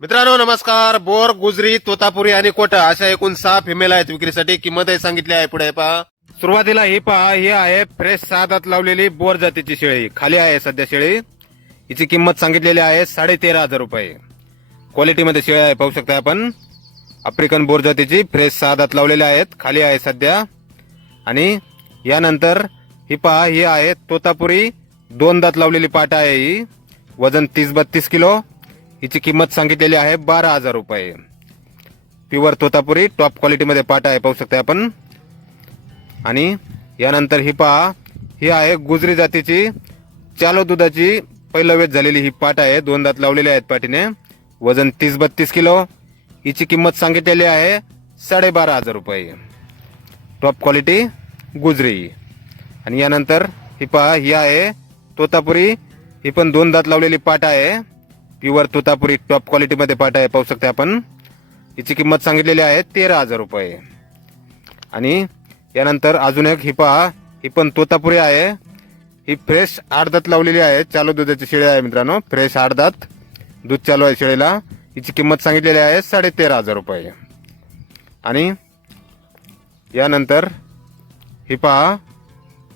मित्रांनो नमस्कार. बोर गुजरी तोतापुरी आणि कोटा अशा एकूण सहा फिमेल आहेत विक्रीसाठी. किंमत आहे सांगितली आहे. पुढे पहा. सुरुवातीला ही पहा. ही आहे फ्रेश साधात लावलेली बोर जातीची शेळी. खाली आहे सध्या शेळी. हिची किंमत सांगितलेली आहे साडे तेरा हजार रुपये. क्वालिटीमध्ये शेळी आहे पाहू शकता आपण. आफ्रिकन बोर जातीची फ्रेश साधात लावलेल्या आहेत. खाली आहे सध्या. आणि यानंतर ही पहा ही आहे तोतापुरी. दोन दात लावलेली पाट आहे ही. वजन तीस बत्तीस किलो. हिची किंमत सांगितलेली आहे बारा हजार रुपये. प्युअर तोतापुरी टॉप क्वालिटीमध्ये पाटा आहे पाहू शकता आपण. आणि यानंतर ही पहा ही आहे गुजरी जातीची चालो दुधाची पहिलं वेध झालेली ही पाट आहे. दोन दात लावलेली आहेत पाटीने. वजन तीस बत्तीस किलो. हिची किंमत सांगितलेली आहे साडेबारा हजार रुपये. टॉप क्वालिटी गुजरी. आणि यानंतर ही पहा ही आहे तोतापुरी. ही पण दोन दात लावलेली पाट आहे. प्युअर तोतापुरी टॉप क्वालिटीमध्ये पाट आहे पाहू शकता आपण. हिची किंमत सांगितलेली आहे तेरा हजार रुपये. आणि यानंतर अजून एक ही पहा ही पण तोतापुरी आहे. ही फ्रेश आडदात लावलेली आहे. चालू दुधाची शेळी आहे मित्रांनो. फ्रेश आडदात. दूध चालू आहे शेळीला. हिची किंमत सांगितलेली आहे साडेतेरा हजार रुपये. आणि यानंतर ही पहा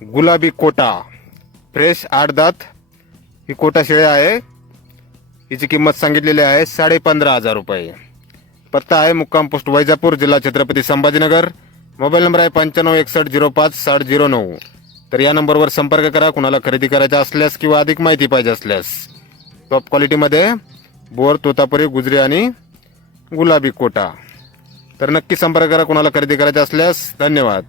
गुलाबी कोटा. फ्रेश आडदात. ही कोटा शेळी आहे. हिची किंमत सांगितलेली आहे साडे पंधरा हजार रुपये. पत्ता आहे मुक्काम पोस्ट वैजापूर जिल्हा छत्रपती संभाजीनगर. मोबाईल नंबर आहे पंच्याण्णव एकसष्ट झिरो पाच साठ झिरो नऊ. तर या नंबरवर संपर्क करा कुणाला खरेदी करायचा असल्यास किंवा अधिक माहिती पाहिजे असल्यास. टॉप क्वालिटीमध्ये बोर तोतापुरी गुजरी आणि गुलाबी कोटा. तर नक्की संपर्क करा कुणाला खरेदी करायचा असल्यास. धन्यवाद.